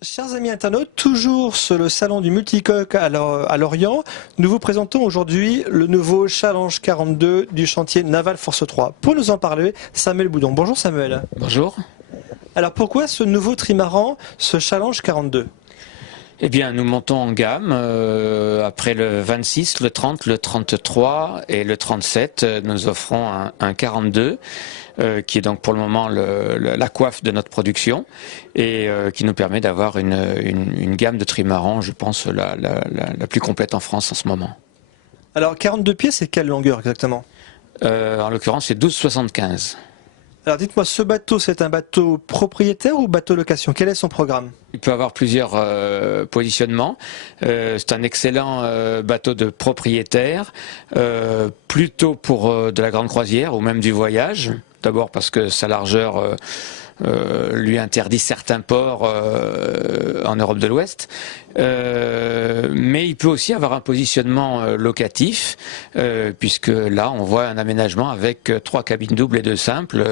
Chers amis internautes, toujours sur le salon du multicoque à Lorient, nous vous présentons aujourd'hui le nouveau Challenge 42 du chantier Naval Force 3. Pour nous en parler, Samuel Boudon. Bonjour Samuel. Bonjour. Alors pourquoi ce nouveau trimaran, ce Challenge 42 ? Eh bien, nous montons en gamme. Après le 26, le 30, le 33 et le 37, nous offrons un 42, qui est donc pour le moment la coiffe de notre production et qui nous permet d'avoir une gamme de trimarans, je pense, la plus complète en France en ce moment. Alors 42 pieds, c'est quelle longueur exactement ? En l'occurrence, c'est 12,75. Alors dites-moi, ce bateau, c'est un bateau propriétaire ou bateau location ? Quel est son programme ? Il peut avoir plusieurs positionnements. C'est un excellent bateau de propriétaire, plutôt pour de la grande croisière ou même du voyage. D'abord parce que sa largeur lui interdit certains ports en Europe de l'Ouest. Mais il peut aussi avoir un positionnement locatif, puisque là on voit un aménagement avec 3 cabines doubles et 2 simples,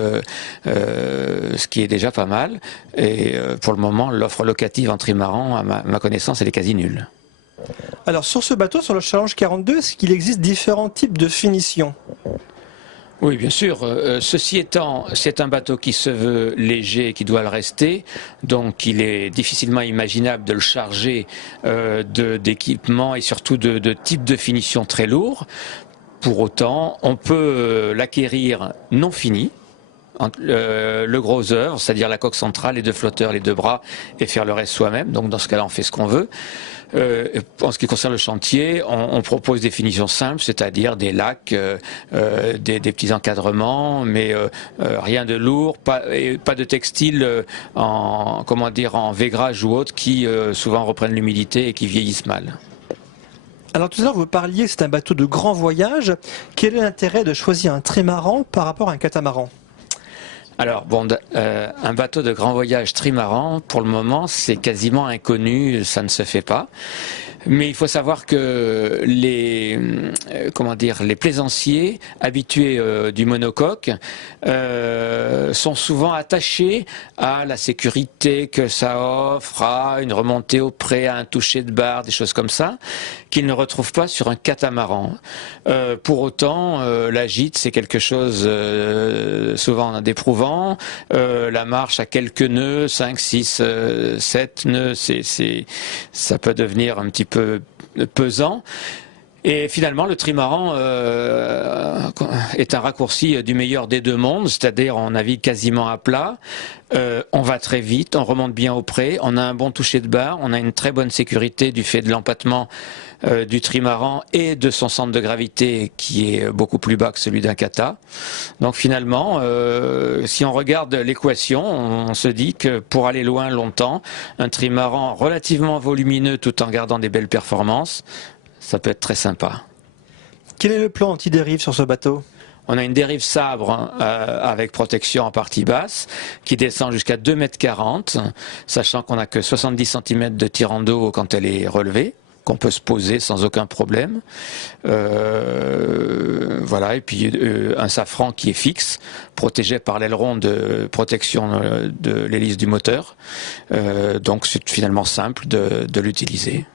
ce qui est déjà pas mal. Et pour le moment, l'offre locative en trimaran, à ma connaissance, elle est quasi nulle. Alors sur ce bateau, sur le Challenge 42, est-ce qu'il existe différents types de finitions ? Oui, bien sûr. Ceci étant, c'est un bateau qui se veut léger et qui doit le rester, donc il est difficilement imaginable de le charger d'équipements et surtout de types de finition très lourds. Pour autant, on peut l'acquérir non fini, le gros œuvre, c'est-à-dire la coque centrale, les 2 flotteurs, les 2 bras, et faire le reste soi-même. Donc dans ce cas-là, on fait ce qu'on veut. En ce qui concerne le chantier, on propose des finitions simples, c'est-à-dire des lacs, des petits encadrements, mais rien de lourd, pas de textile en vaigrage ou autre qui souvent reprennent l'humidité et qui vieillissent mal. Alors tout à l'heure, vous parliez, c'est un bateau de grand voyage. Quel est l'intérêt de choisir un trimaran par rapport à un catamaran ? Alors, un bateau de grand voyage trimaran, pour le moment, c'est quasiment inconnu, ça ne se fait pas. Mais il faut savoir que les plaisanciers habitués du monocoque sont souvent attachés à la sécurité que ça offre, à une remontée au près, à un toucher de barre, des choses comme ça, qu'ils ne retrouvent pas sur un catamaran. Pour autant, la gîte, c'est quelque chose souvent d'éprouvant. La marche à quelques nœuds, 5, 6, 7 nœuds, ça peut devenir un petit peu pesant. Et finalement, le trimaran est un raccourci du meilleur des 2 mondes, c'est-à-dire on navigue quasiment à plat, on va très vite, on remonte bien au près, on a un bon toucher de barre, on a une très bonne sécurité du fait de l'empattement du trimaran et de son centre de gravité qui est beaucoup plus bas que celui d'un kata. Donc finalement, si on regarde l'équation, on se dit que pour aller loin longtemps, un trimaran relativement volumineux tout en gardant des belles performances, ça peut être très sympa. Quel est le plan anti-dérive sur ce bateau ? On a une dérive sabre avec protection en partie basse qui descend jusqu'à 2,40 m, sachant qu'on n'a que 70 cm de tirant d'eau quand elle est relevée, qu'on peut se poser sans aucun problème. Voilà, et puis un safran qui est fixe, protégé par l'aileron de protection de l'hélice du moteur. Donc c'est finalement simple de l'utiliser.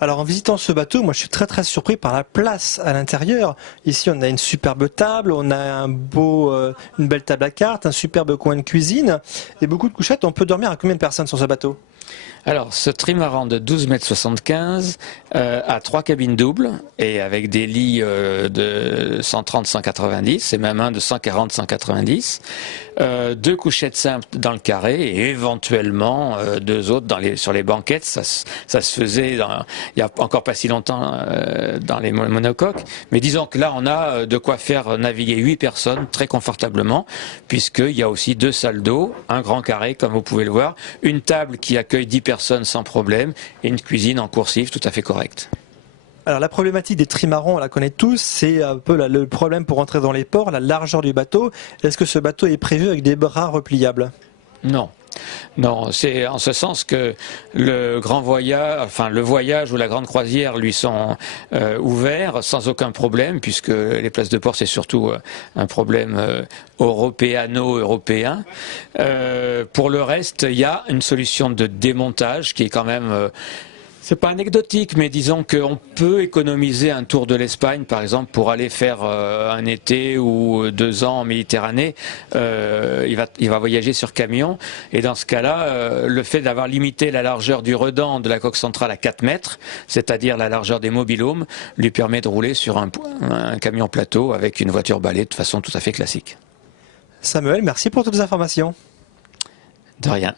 Alors en visitant ce bateau, moi je suis très surpris par la place à l'intérieur. Ici on a une superbe table, on a une belle table à cartes, un superbe coin de cuisine et beaucoup de couchettes. On peut dormir à combien de personnes sur ce bateau ? Alors, ce trimaran de 12,75 m a 3 cabines doubles et avec des lits de 130-190 et même un de 140-190, 2 couchettes simples dans le carré et éventuellement 2 autres sur les banquettes. Ça se faisait il y a encore pas si longtemps dans les monocoques. Mais disons que là, on a de quoi faire naviguer 8 personnes très confortablement, puisqu'il y a aussi 2 salles d'eau, un grand carré comme vous pouvez le voir, une table qui accueille 10 personnes sans problème et une cuisine en coursive tout à fait correcte. Alors la problématique des trimarans, on la connaît tous, c'est un peu le problème pour entrer dans les ports, la largeur du bateau. Est-ce que ce bateau est prévu avec des bras repliables ? Non. Non, c'est en ce sens que le grand voyage, enfin le voyage ou la grande croisière lui sont ouverts sans aucun problème, puisque les places de port c'est surtout un problème européano-européen. Pour le reste, il y a une solution de démontage qui est quand même c'est pas anecdotique, mais disons qu'on peut économiser un tour de l'Espagne, par exemple, pour aller faire un été ou 2 ans en Méditerranée. Il va voyager sur camion, et dans ce cas-là, le fait d'avoir limité la largeur du redent de la coque centrale à 4 mètres, c'est-à-dire la largeur des mobil-homes, lui permet de rouler sur un camion plateau avec une voiture balai de façon tout à fait classique. Samuel, merci pour toutes les informations. De rien.